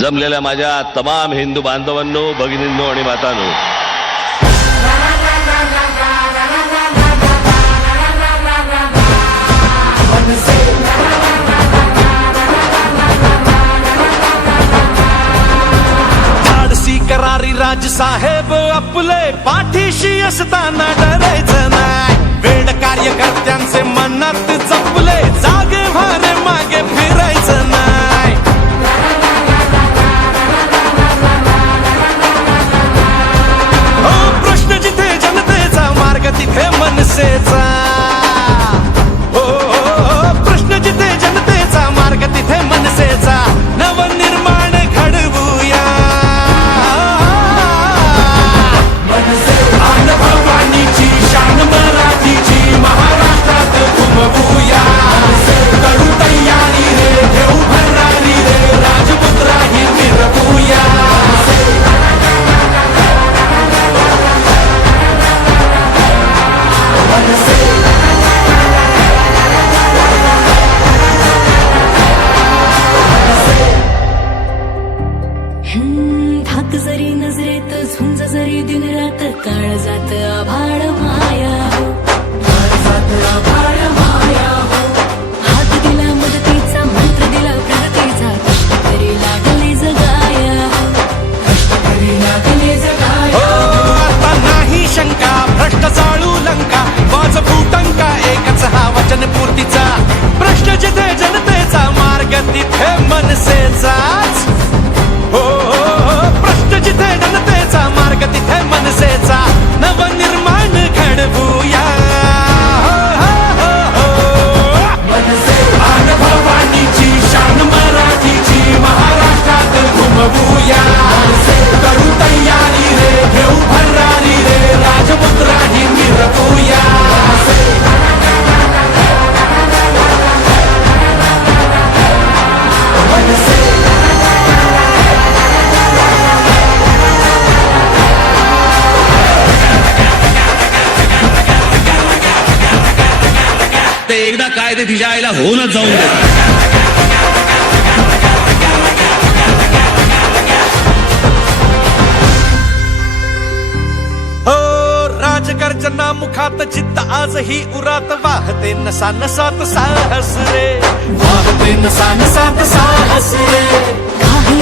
जमलेल्या माझ्या तमाम हिंदू बांधवांनो, भगिनींनो आणि मातांनो, धाडसी करारी राजसाहेब आपले पाठीशी असताना डरायचं नाही. वेड कार्यकर्त्यांचे मनात जपले, जागे भारे मागे फिरायचं नाही. हो, प्रश्न जिथे जनतेचा, मार्ग तिथे मनसेचा. हो, प्रश्न जिथे जनतेचा, मार्ग तिथे मनसेचा. नवनिर्माण घडवूया, भवानीची शान मराठीची महाराष्ट्रात घुमवूया. करू तयारी रे, घेऊ भरारी रे, राजपुत्राही मिरवूया. धाक जरी नजरेत, झुंज जरी दिन रात, काळ जात आभाळ माया हो, आभाळ माया हो. हात दिला मदतीचा, मंत्र दिला प्रगतीचा, कष्ट करी लागले जगाया हो, कष्ट करी लागले जगाया. आता नाही शंका, भ्रष्ट चाळू लंका, वाज फुटंका, एकच हा वचन पूर्तीचा. प्रश्न जिथे जनतेचा, मार्ग तिथे मनसेचाच. हो, प्रश्न जिथे जनतेचा, मार्ग तिथे मनसेचा. नवनिर्माण घडवूया. आन भवानीची शान मराठीची महाराष्ट्रात घुमवूया. करू तयारी रे, घेऊ भरारी रे, राजपुत्राही मिरवूया. ते एकदा काय ते तिच्या आईला होऊनच जाऊन दे. हो, राजगर्जना मुखात, चित्त आजही उरात, वाहते नसा नसात साहस रे, वाहते नसा नसात साहस रे. काही